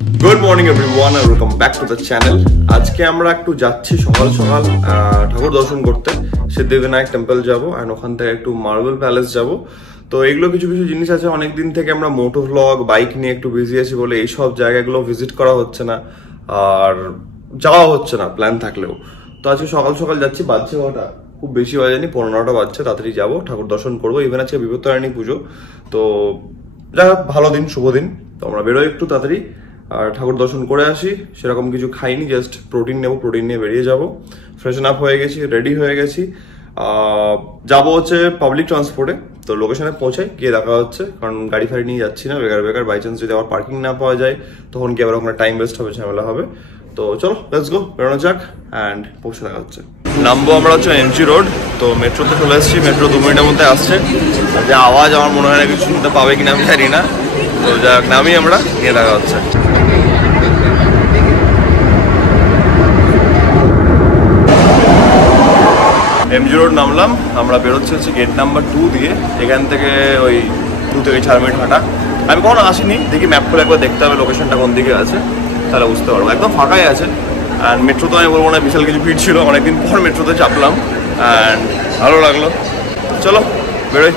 Good morning everyone and welcome back to the channel. আজকে আমরা একটু যাচ্ছি সকাল সকাল ঠাকুর দর্শন করতে। সিদ্ধিবিনায়ক টেম্পল যাব and ওখান থেকে একটু মার্বেল প্যালেস যাব। তো এগুলো কিছু কিছু জিনিস আছে, অনেক দিন থেকে আমরা মোটো ভ্লগ বাইক নিয়ে একটু বিজি আছি বলে এই সব জায়গাগুলো ভিজিট করা হচ্ছে না আর যাওয়া হচ্ছে না প্ল্যান থাকলেও। তো আজকে সকাল সকাল যাচ্ছি, বাজছে কটা খুব বেশি বাজেনি, 15টা বাজছে। তাড়াতাড়ি যাবো, ঠাকুর দর্শন করবো। ইভেন আজকে বিপত্তারিণী পুজো, তো যাই হোক ভালো দিন, শুভ দিন। তো আমরা বেরোই একটু তাড়াতাড়ি আর ঠাকুর দর্শন করে আসি। সেরকম কিছু খাইনি, জাস্ট প্রোটিন নেবো, প্রোটিন নিয়ে বেরিয়ে যাবো। ফ্রেশন আপ হয়ে গেছি, রেডি হয়ে গেছি। যাবো হচ্ছে পাবলিক ট্রান্সপোর্টে। তো লোকেশনে পৌঁছাই, গিয়ে দেখা হচ্ছে, কারণ গাড়ি ফাড়ি নিয়ে যাচ্ছি না বেকার। বাই চান্স যদি আবার পার্কিং না পাওয়া যায় তখন কি আবার ওখানে টাইম ওয়েস্ট হবে, ঝামেলা হবে। তো চলো লেটস গো, বেরোনো যাক অ্যান্ড পৌঁছে দেখা হচ্ছে। নামবো আমরা হচ্ছে এমজি রোড। তো মেট্রোতে চলে এসেছি, মেট্রো 2 মিনিটের মধ্যে আসছে। যে আওয়াজ আমার মনে হয় না কিছু শুনতে পাবে কিনা আমি জানি না। তো যাক, নামি আমরা, গিয়ে দেখা হচ্ছে। এমজি রোড নামলাম, আমরা বেরোচ্ছি হচ্ছে গেট নাম্বার 2 দিয়ে। এখান থেকে ওই 2 থেকে 4 মিনিট হাঁটা। আমি কখনো আসিনি, দেখি ম্যাপ করে একবার দেখতে হবে লোকেশনটা কোন দিকে আছে, তাহলে বুঝতে পারবো। একদম ফাঁকাই আছে। অ্যান্ড মেট্রো তো আমি বলবো না বিশাল কিছু ভিড় ছিল, অনেকদিন পর মেট্রোতে চাপলাম অ্যান্ড ভালো লাগলো। চলো বেরোই।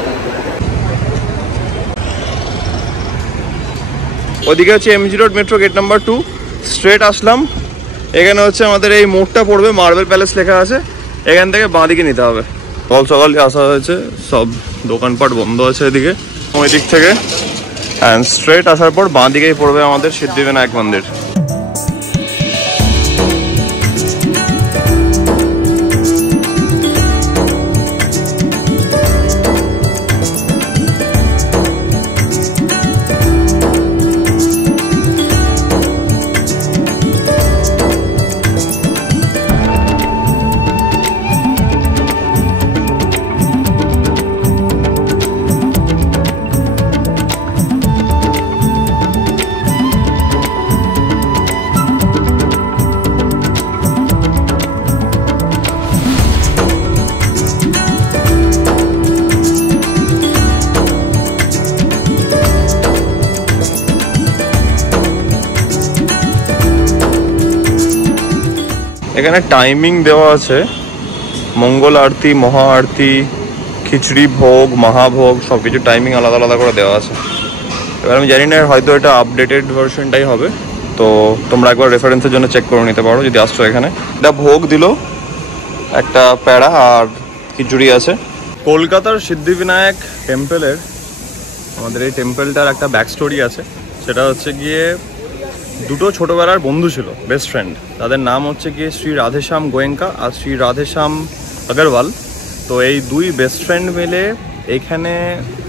ওদিকে হচ্ছে MG road metro gate number 2। Straight আসলাম, এখানে হচ্ছে আমাদের এই মোড়টা পড়বে, মার্বেল প্যালেস লেখা আছে। এখান থেকে বাঁ দিকে নিতে হবে। সকাল সকাল আসা হয়েছে, সব দোকানপাট বন্ধ আছে এদিকে, ওই দিক থেকে। অ্যান্ড স্ট্রেট আসার পর বাঁ দিকেই পড়বে আমাদের সিদ্ধিবিনায়ক মন্দির। এখানে টাইমিং দেওয়া আছে, মঙ্গল আরতি, মহা আরতি, খিচড়ি ভোগ, মহাভোগ, সব কিছু টাইমিং আলাদা আলাদা করে দেওয়া আছে। এবার আমি জানি না, হয়তো এটা আপডেটেড ভার্সনটাই হবে। তো তোমরা একবার রেফারেন্সের জন্য চেক করে নিতে পারো যদি আসছো এখানে। এটা ভোগ দিল, একটা প্যাড়া আর খিচুড়ি আছে। কলকাতার সিদ্ধিবিনায়ক টেম্পলের, আমাদের এই টেম্পলটার একটা ব্যাক স্টোরি আছে। সেটা হচ্ছে গিয়ে দুটো ছোটবেলার বন্ধু ছিল, বেস্ট ফ্রেন্ড। তাদের নাম হচ্ছে গিয়ে শ্রী রাধেশ্যাম গোয়েঙ্কা আর শ্রী রাধেশ্যাম আগরওয়াল। তো এই দুই বেস্ট ফ্রেন্ড মিলে এইখানে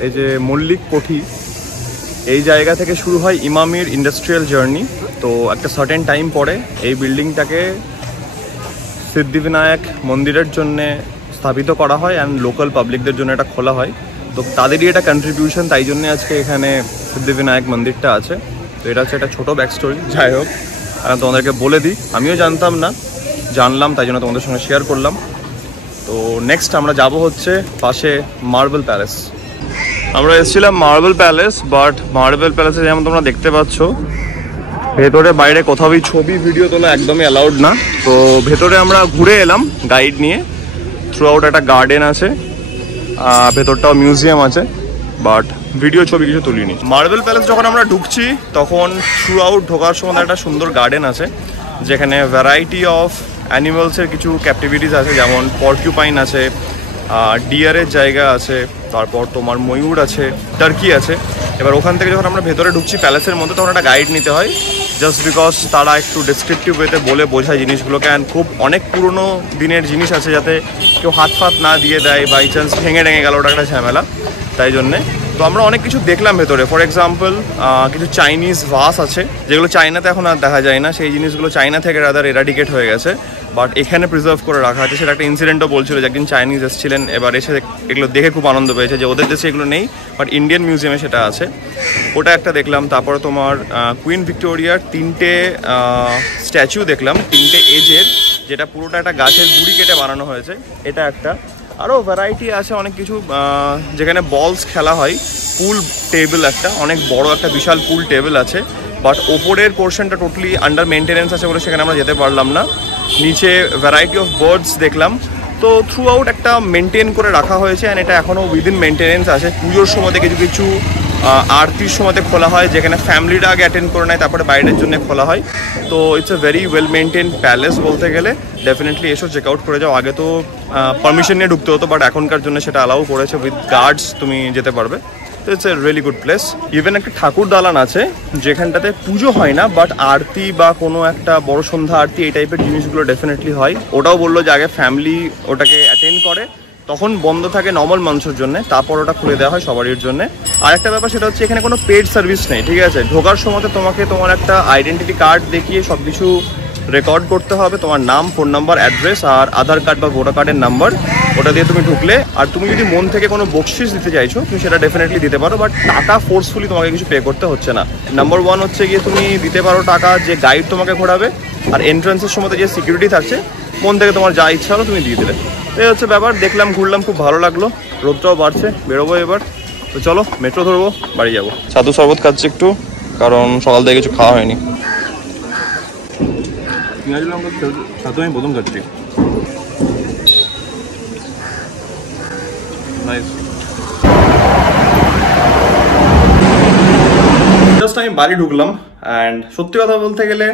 এই যে মল্লিক কোঠি, এই জায়গা থেকে শুরু হয় ইমামির ইন্ডাস্ট্রিয়াল জার্নি। তো একটা সার্টেন টাইম পরে এই বিল্ডিংটাকে সিদ্ধিবিনায়ক মন্দিরের জন্যে স্থাপিত করা হয় অ্যান্ড লোকাল পাবলিকদের জন্য এটা খোলা হয়। তো তাদেরই এটা কন্ট্রিবিউশন, তাই জন্যে আজকে এখানে সিদ্ধিবিনায়ক মন্দিরটা আছে। তো এটা হচ্ছে একটা ছোটো ব্যাক স্টোরি। যাই হোক, তোমাদেরকে বলে দিই, আমিও জানতাম না, জানলাম তাই জন্য তোমাদের সঙ্গে শেয়ার করলাম। তো নেক্সট আমরা যাব হচ্ছে পাশে মার্বেল প্যালেস। আমরা এসেছিলাম মার্বেল প্যালেস, বাট মার্বেল প্যালেসে যেমন তোমরা দেখতে পাচ্ছ, ভেতরে বাইরে কোথাও ছবি ভিডিও তোলা একদমই অ্যালাউড না। তো ভেতরে আমরা ঘুরে এলাম গাইড নিয়ে। থ্রু আউট একটা গার্ডেন আছে, ভেতরটাও মিউজিয়াম আছে, বাট ভিডিও ছবি কিছু তুলিনি। মার্বেল প্যালেস যখন আমরা ঢুকছি তখন থ্রু আউট ঢোকার সময় একটা সুন্দর গার্ডেন আছে, যেখানে ভ্যারাইটি অফ অ্যানিমালসের কিছু ক্যাপটিভিটিস আছে, যেমন পর্কিউপাইন আছে, ডিয়ারের জায়গা আছে, তারপর তোমার ময়ূর আছে, টার্কি আছে। এবার ওখান থেকে যখন আমরা ভেতরে ঢুকছি প্যালেসের মধ্যে, তখন একটা গাইড নিতে হয়, জাস্ট বিকজ তারা একটু ডেসক্রিপটিভ ওয়েতে বলে বোঝায় জিনিসগুলোকে। অ্যান্ড খুব অনেক পুরনো দিনের জিনিস আছে, যাতে কেউ হাত ফাত না দিয়ে দেয়, বাই চান্স ভেঙে টেঙে গেল, ওটা একটা ঝামেলা। তাই জন্যে তো আমরা অনেক কিছু দেখলাম ভেতরে। ফর এক্সাম্পল কিছু চাইনিজ ভাস আছে, যেগুলো চায়নাতে এখন আর দেখা যায় না। সেই জিনিসগুলো চায়না থেকে রাদার এরাডিকেট হয়ে গেছে, বাট এখানে প্রিজার্ভ করে রাখা আছে। সেটা একটা ইনসিডেন্টও বলছিল যে একদিন চাইনিজ এসেছিলেন, এবার এসে এগুলো দেখে খুব আনন্দ পেয়েছে যে ওদের দেশে এগুলো নেই, বাট ইন্ডিয়ান মিউজিয়ামে সেটা আছে। ওটা একটা দেখলাম। তারপরে তোমার কুইন ভিক্টোরিয়ার 3টে স্ট্যাচু দেখলাম, 3টে এজের, যেটা পুরোটা একটা গাছের গুড়ি কেটে বানানো হয়েছে। এটা একটা, আরও ভ্যারাইটি আছে অনেক কিছু, যেখানে বলস খেলা হয়। পুল টেবিল একটা, অনেক বড় একটা বিশাল পুল টেবিল আছে, বাট ওপরের পোর্শনটা টোটালি আন্ডার মেনটেনেন্স আছে বলে সেখানে আমরা যেতে পারলাম না। নিচে ভ্যারাইটি অফ বার্ডস দেখলাম, তো থ্রু আউট একটা মেনটেন করে রাখা হয়েছে অ্যান্ড এটা এখনও উইদিন মেনটেনেন্স আছে। পুজোর সময়তে কিছু কিছু আরতির সময়তে খোলা হয়, যেখানে ফ্যামিলিটা আগে অ্যাটেন্ড করে নেয়, তারপরে বাইরের জন্য খোলা হয়। তো it's a very well maintain palace বলতে গেলে। ডেফিনেটলি এসো, চেক আউট করে যাও। আগে তো পারমিশন নিয়ে ঢুকতে হতো, বাট এখনকার জন্য সেটা অ্যালাউ করেছে, উইথ গার্ডস তুমি যেতে পারবে। তো it's a really good place. Even একটা ঠাকুর দালান আছে যেখানটাতে পুজো হয় না, বাট আরতি বা কোনো একটা বড় সন্ধ্যা আরতি এই টাইপের জিনিসগুলো ডেফিনেটলি হয়। ওটাও বললো যে আগে ফ্যামিলি ওটাকে অ্যাটেন্ড করে, তখন বন্ধ থাকে নর্মাল মানুষের জন্য, তারপর ওটা খুলে দেওয়া হয় সবারই জন্য। আর একটা ব্যাপার সেটা হচ্ছে এখানে কোনো পেড সার্ভিস নেই, ঠিক আছে। ঢোকার সময় তোমাকে তোমার একটা আইডেন্টিটি কার্ড দেখিয়ে সব কিছু রেকর্ড করতে হবে, তোমার নাম, ফোন নাম্বার, অ্যাড্রেস আর আধার কার্ড বা ভোটার কার্ডের নাম্বার, ওটা দিয়ে তুমি ঢুকলে। আর তুমি যদি মন থেকে কোনো বকশিস দিতে চাইছো তুমি সেটা ডেফিনেটলি দিতে পারো, বাট টাকা ফোর্সফুলি তোমাকে কিছু পে করতে হচ্ছে না। নাম্বার 1 হচ্ছে গিয়ে তুমি দিতে পারো টাকা যে গাইড তোমাকে ঘোরাবে, আর এন্ট্রান্সের সময় যে সিকিউরিটি থাকছে মন থেকে তোমার যা ইচ্ছা হলো তুমি দিয়ে দিলে। এই হচ্ছে ব্যাপার। দেখলাম, ঘুরলাম, খুব ভালো লাগলো। রোদটাও বাড়ছে, বেরোবো এবার। তো চলো মেট্রো ধরবো, বাড়ি যাবো। ছাতু শরবত খাচ্ছি একটু, কারণ সকাল থেকে কিছু খাওয়া হয়নি। পেঁয়াজ লঙ্কা ছাতু আমি প্রথম খাচ্ছি। জাস্ট আমি বাড়ি ঢুকলাম অ্যান্ড সত্যি কথা বলতে গেলে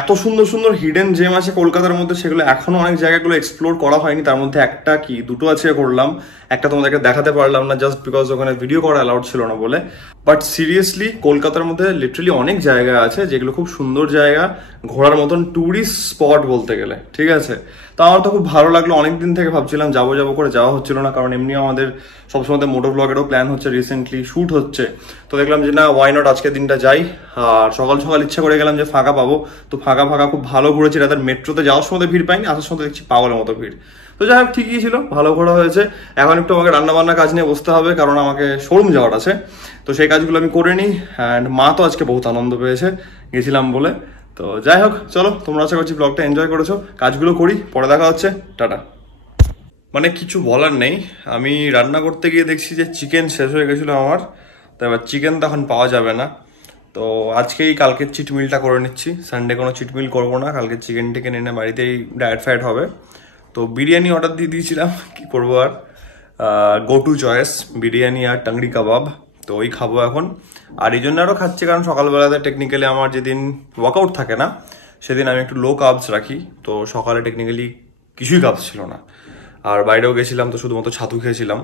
এত সুন্দর সুন্দর হিডেন জেম আছে কলকাতার মধ্যে, সেগুলো এখনো অনেক জায়গাগুলো এক্সপ্লোর করা হয়নি। তার মধ্যে একটা কি দুটো আছে করলাম, একটা তোমাদেরকে দেখাতে পারলাম না জাস্ট বিকজ ওখানে ভিডিও করা অ্যালাউড ছিল না বলে। বাট সিরিয়াসলি কলকাতার মধ্যে লিটারালি অনেক জায়গা আছে যেগুলো খুব সুন্দর জায়গা, ঘোরার মতন ট্যুরিস্ট স্পট বলতে গেলে, ঠিক আছে। তো আমার তো খুব ভালো লাগলো। অনেকদিন থেকে ভাবছিলাম যাবো যাবো করে যাওয়া হচ্ছিল না, কারণ এমনি আমাদের সবসময় মোটো ব্লগেরও প্ল্যান হচ্ছে, রিসেন্টলি শ্যুট হচ্ছে। তো দেখলাম যে না, ওয়াই নট আজকের দিনটা যাই। আর সকাল সকাল ইচ্ছা করে গেলাম যে ফাঁকা পাবো, তো ফাঁকা খুব ভালো ঘুরেছি। রাতের মেট্রোতে যাওয়ার সময় ভিড় পাইনি, আসার সময় দেখছি পাগলের মতো ভিড়। তো যাই হোক, ঠিকই ছিল, ভালো ঘোরা হয়েছে। এখন একটু আমাকে রান্নাবান্না কাজ নিয়ে বসতে হবে, কারণ আমাকে শোরুম যাওয়ার আছে। তো সেই কাজগুলো আমি করে নিই। অ্যান্ড মা তো আজকে বহুত আনন্দ পেয়েছে গেছিলাম বলে। তো যাই হোক, চলো, তোমরা আশা করছি ব্লগটা এনজয় করেছো। কাজগুলো করি, পরে দেখা হচ্ছে, টাটা। মানে কিছু বলার নেই, আমি রান্না করতে গিয়ে দেখছি যে চিকেন শেষ হয়ে গেছিলো আমার। তো এবার চিকেন তো এখন পাওয়া যাবে না, তো আজকেই কালকের চিট মিলটা করে নিচ্ছি। সানডে কোনো চিট মিল করবো না, কালকে চিকেন টিকেন এনে বাড়িতেই ডায়েট ফায়েট হবে। তো বিরিয়ানি অর্ডার দিয়ে দিয়েছিলাম, কি করবো আর, গো টু চয়েস বিরিয়ানি আর টাংড়ি কাবাব, তো ওই খাবো এখন। আর এই জন্য আরও খাচ্ছি কারণ সকালবেলাতে টেকনিক্যালি আমার যেদিন ওয়ার্কআউট থাকে না সেদিন আমি একটু লো কার্বস রাখি, তো সকালে টেকনিক্যালি কিছুই কার্বস ছিল না। আর বাইরেও গেছিলাম তো শুধুমাত্র ছাতু খেয়েছিলাম,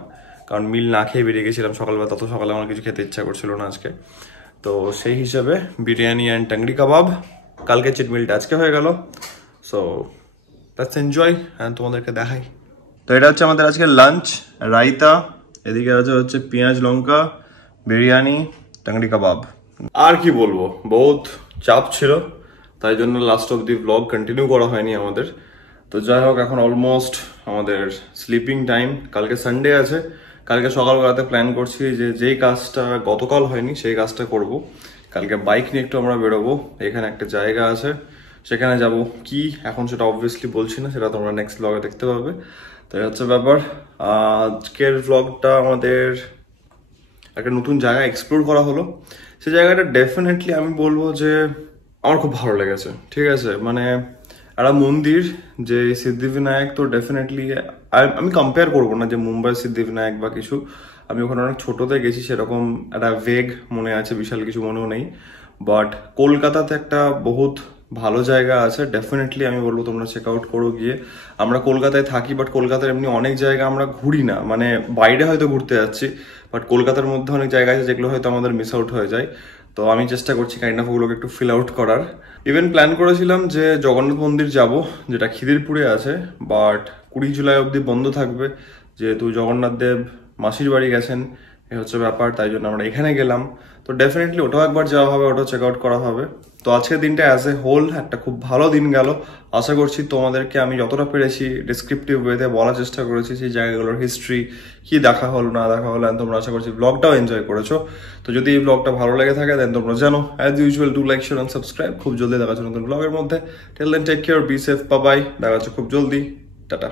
কারণ মিল না খেয়ে বেরিয়ে গেছিলাম সকালবেলা, তত সকালে আমার কিছু খেতে ইচ্ছা করছিল না আজকে। তো সেই হিসাবে বিরিয়ানি অ্যান্ড টাংড়ি কাবাব, কালকে চিট মিলটা আজকে হয়ে গেল। সো লেটস এনজয় অ্যান্ড তোমাদেরকে দেখাই। তো এটা হচ্ছে আমাদের আজকে লাঞ্চ, রায়তা, এদিকে হচ্ছে পেঁয়াজ লঙ্কা, বিরিয়ানি, টাংড়ি কাবাব। আর কি বলবো, বহুত চাপ ছিল, তাই জন্য last of the blog continue করা হয়নি আমাদের। তো যাই হোক, এখন অলমোস্ট আমাদের স্লিপিং টাইম। কালকে সানডে আছে, কালকে সকালবেলাতে প্ল্যান করছি যে যেই কাজটা গতকাল হয়নি সেই কাজটা করব। কালকে বাইক নিয়ে একটু আমরা বেরোবো, এখানে একটা জায়গা আছে সেখানে যাব। কি এখন সেটা অবভিয়াসলি বলছি না, সেটা তোমরা নেক্সট ব্লগে দেখতে পাবে। তো এই হচ্ছে ব্যাপার। আজকের ব্লগটা আমাদের একটা নতুন জায়গা এক্সপ্লোর করা হলো। সেই জায়গাটা ডেফিনেটলি আমি বলবো যে আমার খুব ভালো লেগেছে, ঠিক আছে। মানে একটা মন্দির যে সিদ্ধিবিনায়ক, তো ডেফিনেটলি আমি কম্পেয়ার করবো না যে মুম্বাই সিদ্ধিবিনায়ক বা কিছু। আমি ওখানে অনেক ছোটোতে গেছি, সেরকম একটা ভেগ মনে আছে, বিশাল কিছু মনেও নেই। বাট কলকাতাতে একটা বহুত ভালো জায়গা আছে, ডেফিনেটলি আমি বলবো তোমরা চেক আউট করো গিয়ে। আমরা কলকাতায় থাকি, বাট কলকাতার এমনি অনেক জায়গা আমরা ঘুরি না, মানে বাইরে হয়তো ঘুরতে যাচ্ছি, বাট কলকাতার মধ্যে অনেক জায়গা আছে যেগুলো হয়তো আমাদের মিস আউট হয়ে যায়। তো আমি চেষ্টা করছি কাইন্ড অফ ওগুলোকে একটু ফিল আউট করার। ইভেন প্ল্যান করেছিলাম যে জগন্নাথ মন্দির যাব, যেটা খিদিরপুরে আছে, বাট 20 জুলাই অবধি বন্ধ থাকবে, যেহেতু জগন্নাথ দেব মাসির বাড়ি গেছেন, এ হচ্ছে ব্যাপার। তাই জন্য আমরা এখানে গেলাম। তো ডেফিনেটলি ওটাও একবার যাওয়া হবে, ওটাও চেক আউট করা হবে। তো আজকের দিনটা অ্যাজ এ হোল একটা খুব ভালো দিন গেল। আশা করছি তোমাদেরকে আমি যতটা পেরেছি ডিসক্রিপটিভ ওয়েতে বলার চেষ্টা করেছি সেই জায়গাগুলোর হিস্ট্রি, কি দেখা হলো না দেখা হলো, তোমরা আশা করছি ব্লগটাও এনজয় করেছো। তো যদি এই ব্লগটা ভালো লেগে থাকে দেন তোমরা জানো as usual do like share and subscribe. খুব জলদি দেখা হচ্ছে নতুন ব্লগের মধ্যে। Till then take care, be safe, bye bye. দেখা হচ্ছে খুব জলদি, টাটা।